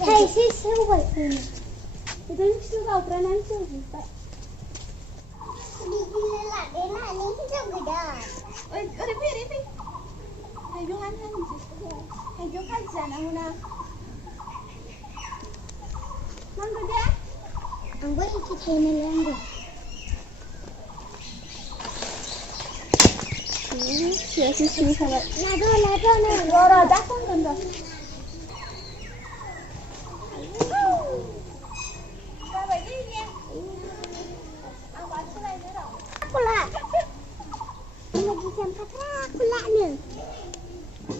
थाइसे सेवबाय बिदिनो फिसौ गावग्रानानै सेवजोब्बाय बिदिनो लादेरनानै सेवगोदान ओरै फै थाइजौ हानहांसै थाइजौ खाजि जानांगौ ना नांगौ दे आंबो एखे थाइनोलाय आंबो सियासो सिरिखाबाय लाद' दा खनगोन र'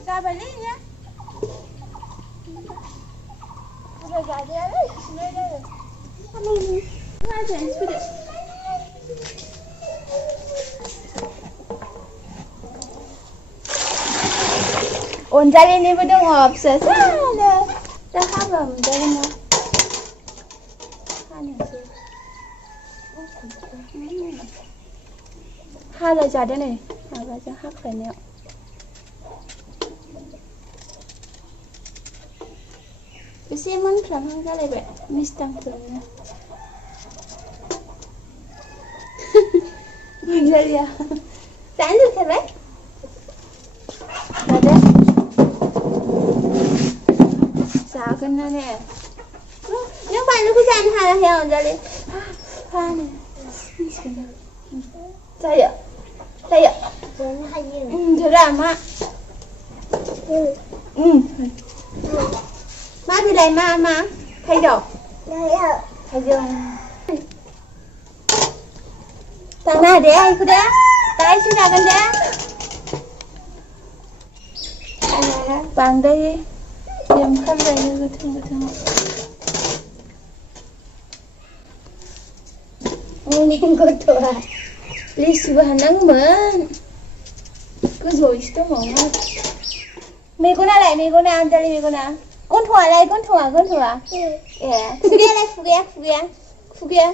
जाबायलै बुरजा जाजायालै खिनाय जायो माजों फैदो अनजालिनिबो दङ फिसा फिसानो दा हाबा मोनजागोन ना हानोसै हालाय जादो नै माबाजों हाख्लायनायाव एसे मोनफ्रामहां जालायबाय मिस्टांफोरनो मोनजालिया जानो लुबैथारबाय जादो जागोन ना ने नों बानलुखौ जानो हायाखै अनजालि फानो जायो जानो हायो धोरा मा मा बिलाइ मा थाइजौ दांना दे आइखौ दे दाहायसो जागोन दे बांद्राय ओंखारजायो गोथां गथ'आ लिसुबो हाननांगौमोन गोजौआव एसे दंबावोमोन मेगनालाय अनजालि मेगना गन्थ'आलाय गन्थ'आ ए खुगायालाय खुगाया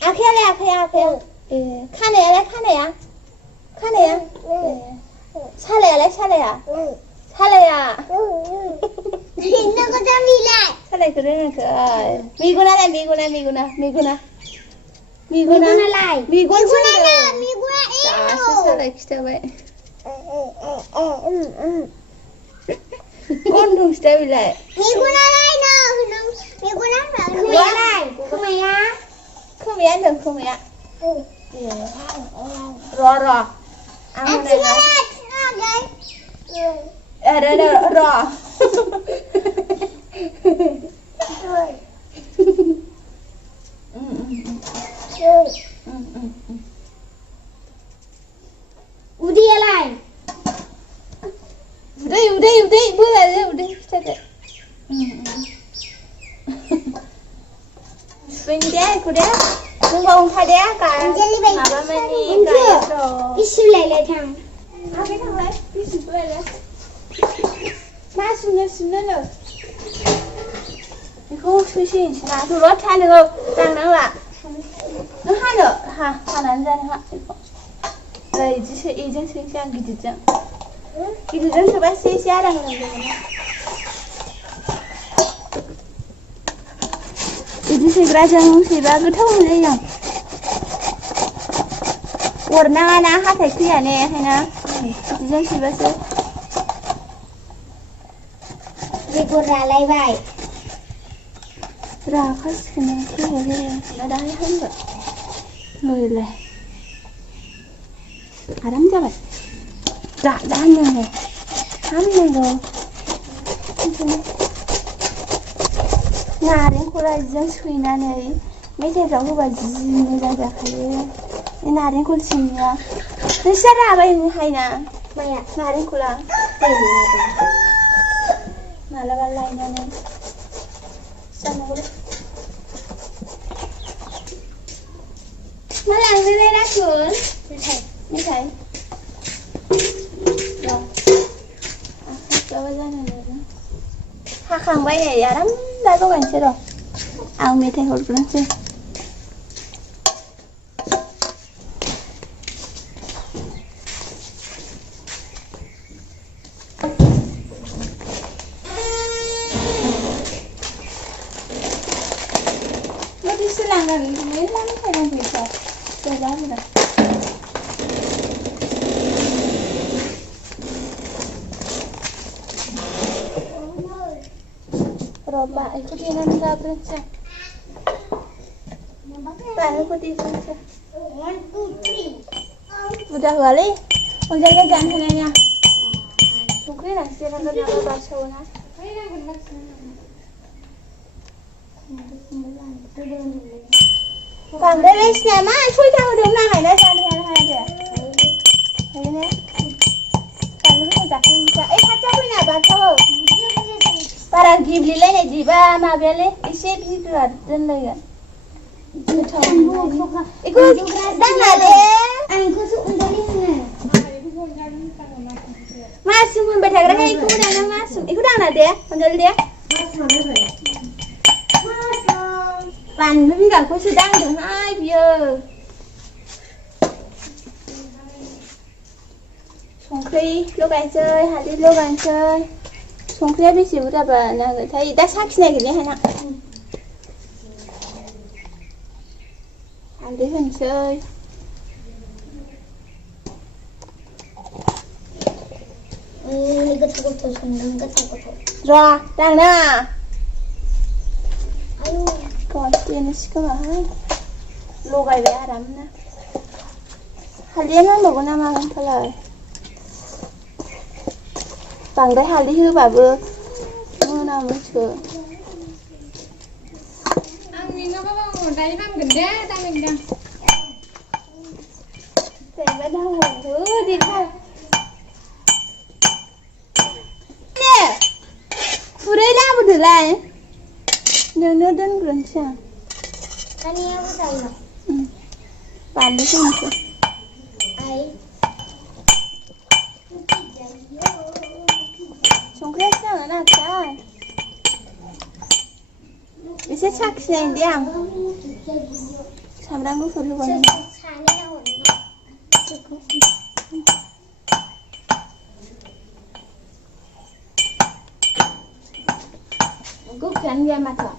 आखायालाय आखाया ए खानाया सालायालाय सालायखौ रोङाखै मेगनालाय दासो सालाय खिथाबाय गन्थंसो दा बिलाय खोमाया होनदों खोमाया र' आं र' उदैयालाय उदै बोलालै उदै खिथादो सुइं दे आइखौ दे नों बाव ओंखा दे माबा मानि गायफ्राव बिसिलायलाय थां आगै थांलाय बिसिलायलाय मा सुनो बेखौ सुइसैनोसै ना दलद था नोङो दांनांला नों हानानै जानो हा बेखौ इदिसो इजों सोनोसै आं गिदिरजों सोबा एसे आराम जागोन इदि सैग्राजों सैबा गोथाव मोनजायो आं अरनाङा ना हाथाय फैया ने ओंखायनो बिदिजों सैबासो बेगर रालायबाय राखासिगोन फैबाय दाहाय हामगोन नयलाय आराम जाबाय दा हामनांगौ नारेंखला जिजों सैनानै मेथाइफ्राव होबा जि मोजां जाखायो बे नारेंखल सिंनिया नोंस्रा राबायहायना माया नारेंखला मालाबा लायनानै जानांगौ मा लांनोलाय राखुन मेथाइ आखाइफ्राबो जानो हाखांबाय नै आराम दा लगायनोसै र' आं मेथाइ हरग्रोनोसै 하나는 좀 옛날에 살던 게 있어. 그래서 합니다. Roba, ikutin nanda beranca. Tak, ikutin beranca. 1, 2, 3. Udah kali, mwnjayw jangan henanya. Sukri nak sih nak kerja apa swna. Còn đây lên nhà má anh khui thao đường này đây sao đây hai kìa. Thấy nè. Còn nó không giặt không sao. Ê phát cho khui nhà bà sao? Para gibli lên này gì ba mà bé lên. Ise bị được dân lên ạ. Iku đang là đấy. Anh có dụng ra đi này. Masuk pun baca kerana iku dah masuk. Iku dah nak dia, panggil dia. Pan nó biết rằng cô sư đang được hai giờ. Xong khi lúc anh chơi, hạt đi lúc anh chơi. Xong khi biết gì bữa bà là người thấy đã sát này cái này nè. Anh đi hình chơi. 이거 저것도 정답 저것도. Rồi, đang nè. 아유. Còn tiền nó sẽ có hết. Lô gầy bé đắm nè. Hạt liên nó một năm ăn thôi lời. Bằng cái hạt lý hư bà vừa. Mưa nào mới chữa. Ăn mình nó có một đáy băng gần đá ta mình đang. Thầy bắt đầu hổ đi thôi. Nè. Phụ đây ra một thử lại. Nhớ nữa đơn gần chàng. 아니 해보자요. 응. 빨리 좀 줘. 아이. 정크레스는 낫다. 이제 착시는 디앙. 잠랑 거 소리 보는 거. Cúc chắn ra mặt rồi.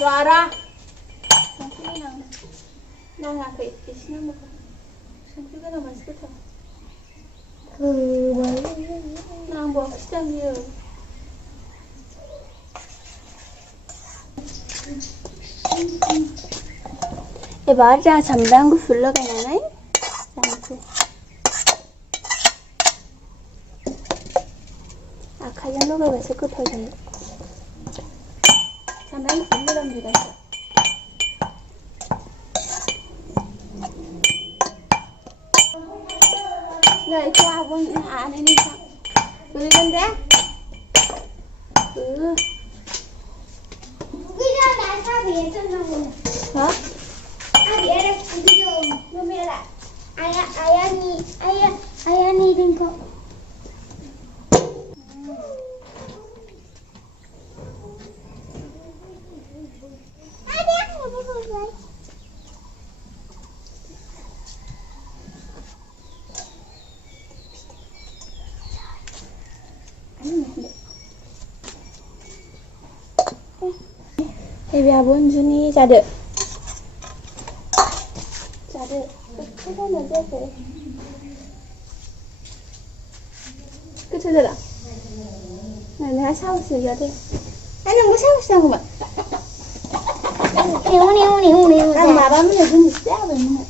Rồi đó. Xong cái nào này. Nào là phải xin một. Xong cái nào mà sức thôi. Nào bỏ cái nhiều. 이 말이랑 잠당구 불러가 나네? 잠시. 아까 연로가 왜 자꾸 터져요? 잠당구 불러갑니다. 야, 이거 아본 안에 있는 사. 왜 이런데? 누구랑 나사비에 전화고. 어? 아비에를 부디죠. 놈이라. 아야니 된 거. Aabo Anaya Jadwng. Jadwng. Cái đó là gì vậy? Cái thứ gì đó? Này nó sao sửa giờ đi? Anh đừng có sao mà? Nêu. Anh mà ba mới được cái sao rồi mà.